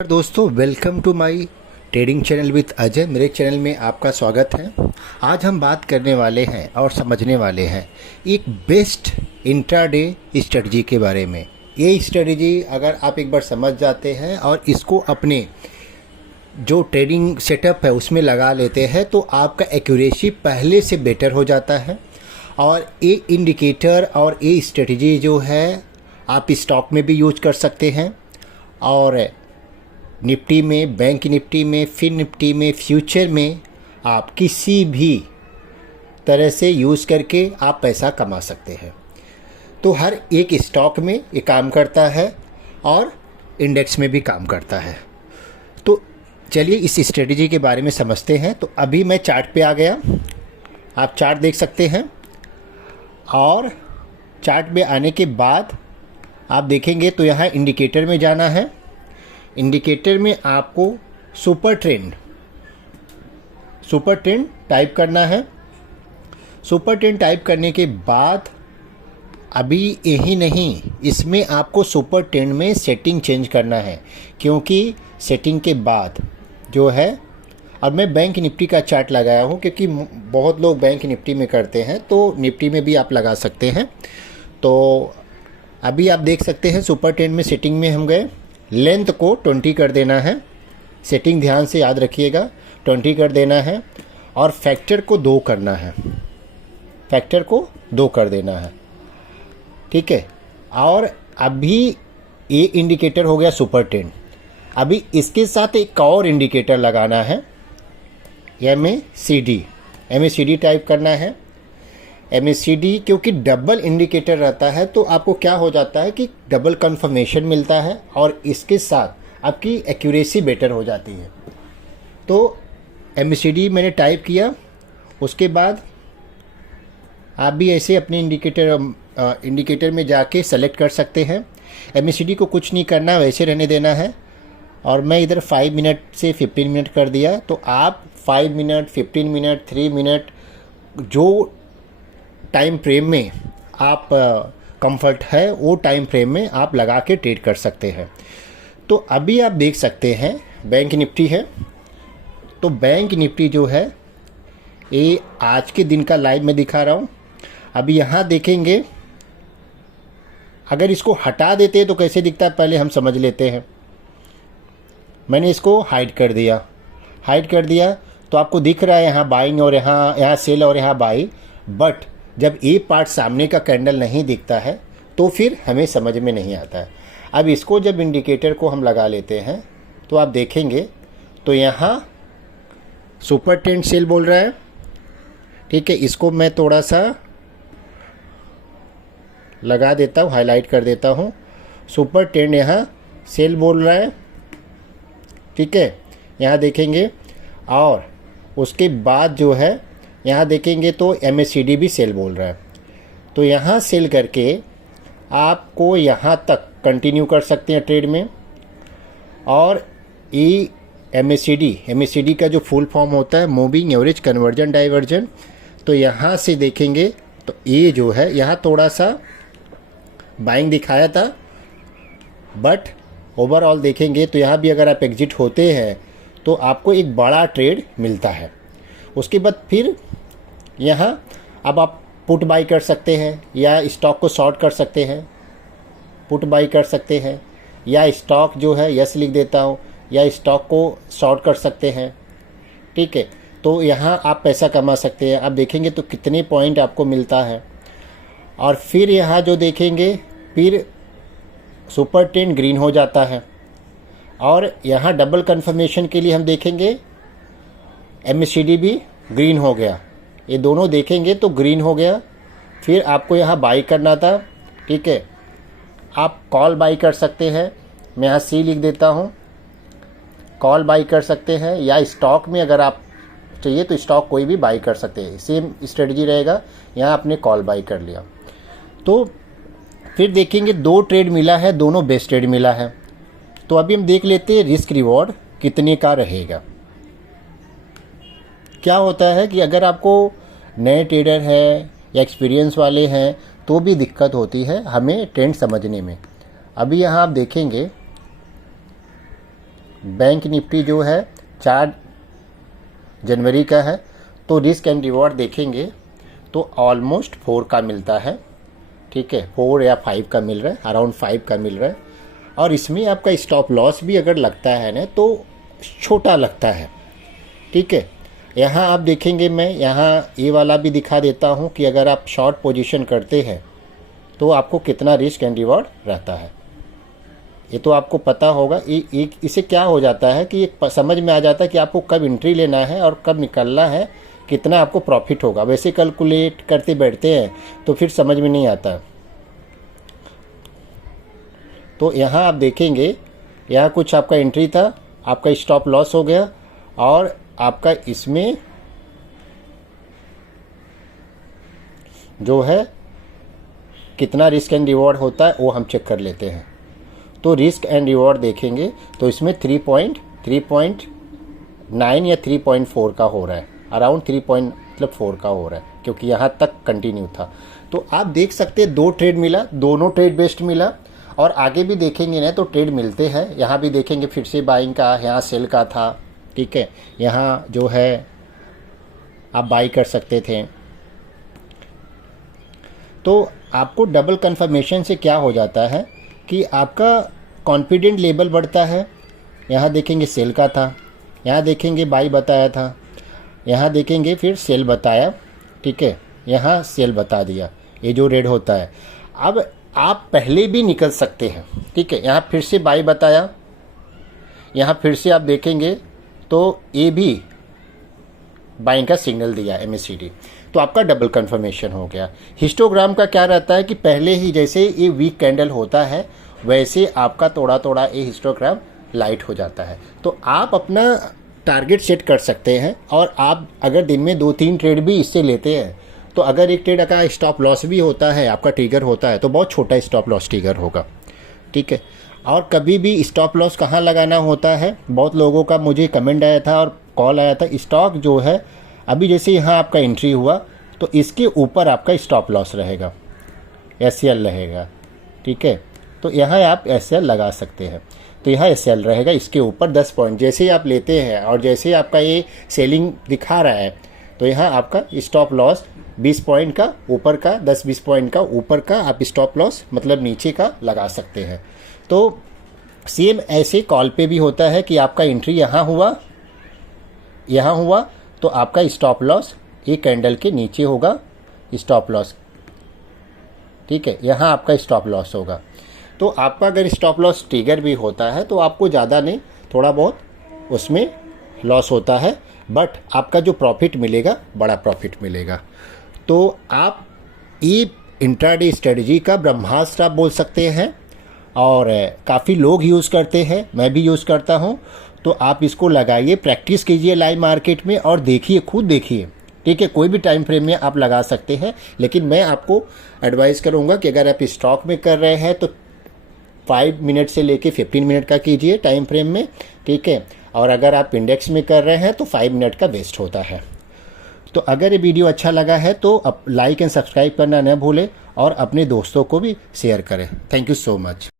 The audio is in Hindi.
दोस्तों, welcome to my trading channel with Ajay. मेरे चैनल में आपका स्वागत है। आज हम बात करने वाले हैं और समझने वाले हैं एक बेस्ट इंट्राडे स्ट्रेटजी के बारे में। ये स्ट्रेटजी अगर आप एक बार समझ जाते हैं और इसको अपने जो ट्रेडिंग सेटअप है उसमें लगा लेते हैं तो आपका एक्यूरेसी पहले से बेटर हो जाता है। और ये इंडिकेटर और ये स्ट्रेटजी जो है आप स्टॉक में भी यूज कर सकते हैं और निफ्टी में, बैंक निफ्टी में, फिन निफ्टी में, फ्यूचर में आप किसी भी तरह से यूज़ करके आप पैसा कमा सकते हैं। तो हर एक स्टॉक में ये काम करता है और इंडेक्स में भी काम करता है। तो चलिए इस स्ट्रेटजी के बारे में समझते हैं। तो अभी मैं चार्ट पे आ गया, आप चार्ट देख सकते हैं। और चार्ट पे आने के बाद आप देखेंगे तो यहाँ इंडिकेटर में जाना है। इंडिकेटर में आपको सुपर ट्रेंड टाइप करना है। सुपर ट्रेंड टाइप करने के बाद अभी यही नहीं, इसमें आपको सुपर ट्रेंड में सेटिंग चेंज करना है, क्योंकि सेटिंग के बाद जो है, और मैं बैंक निफ्टी का चार्ट लगाया हूँ क्योंकि बहुत लोग बैंक निफ्टी में करते हैं, तो निफ्टी में भी आप लगा सकते हैं। तो अभी आप देख सकते हैं सुपर ट्रेंड में सेटिंग में हम गए। लेंथ को 20 कर देना है, सेटिंग ध्यान से याद रखिएगा, 20 कर देना है। और फैक्टर को 2 करना है, फैक्टर को 2 कर देना है, ठीक है। और अभी ये इंडिकेटर हो गया सुपर ट्रेंड। अभी इसके साथ एक और इंडिकेटर लगाना है, MACD टाइप करना है। MACD क्योंकि डबल इंडिकेटर रहता है तो आपको क्या हो जाता है कि डबल कंफर्मेशन मिलता है और इसके साथ आपकी एक्यूरेसी बेटर हो जाती है। तो MACD मैंने टाइप किया, उसके बाद आप भी ऐसे अपने इंडिकेटर में जाके सेलेक्ट कर सकते हैं। MACD को कुछ नहीं करना, वैसे रहने देना है। और मैं इधर 5 मिनट से 15 मिनट कर दिया। तो आप 5 मिनट, 15 मिनट, 3 मिनट जो टाइम फ्रेम में आप कंफर्ट है वो टाइम फ्रेम में आप लगा के ट्रेड कर सकते हैं। तो अभी आप देख सकते हैं बैंक निफ्टी है। तो बैंक निफ्टी जो है ये आज के दिन का लाइव में दिखा रहा हूँ। अभी यहाँ देखेंगे, अगर इसको हटा देते हैं तो कैसे दिखता है पहले हम समझ लेते हैं। मैंने इसको हाइड कर दिया तो आपको दिख रहा है यहाँ बाइंग और यहाँ सेल और यहाँ बाई। बट जब ये पार्ट सामने का कैंडल नहीं दिखता है तो फिर हमें समझ में नहीं आता है। अब इसको जब इंडिकेटर को हम लगा लेते हैं तो आप देखेंगे तो यहाँ सुपर ट्रेंड सेल बोल रहा है, ठीक है। इसको मैं थोड़ा सा लगा देता हूँ, हाईलाइट कर देता हूँ। सुपर ट्रेंड यहाँ सेल बोल रहा है, ठीक है, यहाँ देखेंगे। और उसके बाद जो है यहाँ देखेंगे तो MACD भी सेल बोल रहा है। तो यहाँ सेल करके आपको यहाँ तक कंटिन्यू कर सकते हैं ट्रेड में। और ये MACD का जो फुल फॉर्म होता है मूविंग एवरेज कन्वर्जन डाइवर्जन। तो यहाँ से देखेंगे तो ये जो है यहाँ थोड़ा सा बाइंग दिखाया था, बट ओवरऑल देखेंगे तो यहाँ भी अगर आप एग्जिट होते हैं तो आपको एक बड़ा ट्रेड मिलता है। उसके बाद फिर यहाँ अब आप पुट बाई कर सकते हैं या स्टॉक को शॉर्ट कर सकते हैं, पुट बाई कर सकते हैं, या स्टॉक जो है यस लिख देता हूँ, या स्टॉक को शॉर्ट कर सकते हैं, ठीक है। तो यहाँ आप पैसा कमा सकते हैं। आप देखेंगे तो कितने पॉइंट आपको मिलता है। और फिर यहाँ जो देखेंगे फिर सुपर ट्रेंड ग्रीन हो जाता है। और यहाँ डबल कंफर्मेशन के लिए हम देखेंगे MACD भी ग्रीन हो गया, ये दोनों देखेंगे तो ग्रीन हो गया। फिर आपको यहाँ बाई करना था, ठीक है। आप कॉल बाई कर सकते हैं, मैं यहाँ C लिख देता हूँ, कॉल बाई कर सकते हैं। या स्टॉक में अगर आप चाहिए तो स्टॉक कोई भी बाई कर सकते हैं, सेम स्ट्रेटजी रहेगा। यहाँ आपने कॉल बाई कर लिया तो फिर देखेंगे 2 ट्रेड मिला है, दोनों बेस्ट ट्रेड मिला है। तो अभी हम देख लेते हैं रिस्क रिवॉर्ड कितने का रहेगा। क्या होता है कि अगर आपको नए ट्रेडर है या एक्सपीरियंस वाले हैं तो भी दिक्कत होती है हमें ट्रेंड समझने में। अभी यहाँ आप देखेंगे बैंक निफ्टी जो है 4 जनवरी का है, तो रिस्क एंड रिवॉर्ड देखेंगे तो ऑलमोस्ट 4 का मिलता है, ठीक है, 4 या 5 का मिल रहा है, अराउंड 5 का मिल रहा है। और इसमें आपका स्टॉप लॉस भी अगर लगता है ना तो छोटा लगता है, ठीक है। यहाँ आप देखेंगे, मैं यहाँ ये वाला भी दिखा देता हूँ कि अगर आप शॉर्ट पोजीशन करते हैं तो आपको कितना रिस्क एंड रिवॉर्ड रहता है, ये तो आपको पता होगा। इसे क्या हो जाता है कि एक समझ में आ जाता है कि आपको कब एंट्री लेना है और कब निकलना है, कितना आपको प्रॉफिट होगा। वैसे कैलकुलेट करते बैठते हैं तो फिर समझ में नहीं आता। तो यहाँ आप देखेंगे, यहाँ कुछ आपका एंट्री था, आपका स्टॉप लॉस हो गया, और आपका इसमें जो है कितना रिस्क एंड रिवॉर्ड होता है वो हम चेक कर लेते हैं। तो रिस्क एंड रिवॉर्ड देखेंगे तो इसमें 3.9 या 3.4 का हो रहा है, अराउंड 3.4 का हो रहा है, क्योंकि यहाँ तक कंटिन्यू था। तो आप देख सकते हैं 2 ट्रेड मिला, दोनों ट्रेड बेस्ट मिला। और आगे भी देखेंगे ना तो ट्रेड मिलते हैं, यहाँ भी देखेंगे फिर से बाइंग का, यहाँ सेल का था, ठीक है। यहाँ जो है आप बाई कर सकते थे। तो आपको डबल कंफर्मेशन से क्या हो जाता है कि आपका कॉन्फिडेंट लेवल बढ़ता है। यहाँ देखेंगे सेल का था, यहाँ देखेंगे बाई बताया था, यहाँ देखेंगे फिर सेल बताया, ठीक है, यहाँ सेल बता दिया, ये जो रेड होता है। अब आप पहले भी निकल सकते हैं, ठीक है। यहाँ फिर से बाई बताया, यहाँ फिर से आप देखेंगे तो ये भी बाइंग का सिग्नल दिया MACD, तो आपका डबल कंफर्मेशन हो गया। हिस्टोग्राम का क्या रहता है कि पहले ही जैसे ये वीक कैंडल होता है वैसे आपका थोड़ा थोड़ा ये हिस्टोग्राम लाइट हो जाता है। तो आप अपना टारगेट सेट कर सकते हैं, और आप अगर दिन में 2-3 ट्रेड भी इससे लेते हैं तो अगर एक ट्रेड का स्टॉप लॉस भी होता है, आपका ट्रिगर होता है, तो बहुत छोटा स्टॉप लॉस ट्रिगर होगा, ठीक है। और कभी भी स्टॉप लॉस कहाँ लगाना होता है, बहुत लोगों का मुझे कमेंट आया था और कॉल आया था। स्टॉक जो है अभी जैसे यहाँ आपका एंट्री हुआ तो इसके ऊपर आपका स्टॉप लॉस रहेगा, SL रहेगा, ठीक है। तो यहाँ आप SL लगा सकते हैं, तो यहाँ SL रहेगा, इसके ऊपर 10 पॉइंट जैसे ही आप लेते हैं और जैसे ही आपका ये सेलिंग दिखा रहा है तो यहाँ आपका स्टॉप लॉस 20 पॉइंट का ऊपर का, 10-20 पॉइंट का ऊपर का आप स्टॉप लॉस मतलब नीचे का लगा सकते हैं। तो सेम ऐसे कॉल पे भी होता है कि आपका एंट्री यहाँ हुआ तो आपका स्टॉप लॉस एक कैंडल के नीचे होगा, स्टॉप लॉस, ठीक है, यहाँ आपका स्टॉप लॉस होगा। तो आपका अगर स्टॉप लॉस ट्रिगर भी होता है तो आपको ज़्यादा नहीं, थोड़ा बहुत उसमें लॉस होता है, बट आपका जो प्रॉफिट मिलेगा बड़ा प्रॉफिट मिलेगा। तो आप ये इंट्राडे स्ट्रेटजी का ब्रह्मास्त्र आप बोल सकते हैं, और काफ़ी लोग यूज़ करते हैं, मैं भी यूज़ करता हूँ। तो आप इसको लगाइए, प्रैक्टिस कीजिए लाइव मार्केट में और देखिए, खुद देखिए, ठीक है। कोई भी टाइम फ्रेम में आप लगा सकते हैं, लेकिन मैं आपको एडवाइस करूँगा कि अगर आप स्टॉक में कर रहे हैं तो 5 मिनट से लेके 15 मिनट का कीजिए टाइम फ्रेम में, ठीक है। और अगर आप इंडेक्स में कर रहे हैं तो 5 मिनट का वेस्ट होता है। तो अगर ये वीडियो अच्छा लगा है तो आप लाइक एंड सब्सक्राइब करना न भूलें और अपने दोस्तों को भी शेयर करें। Thank you so much.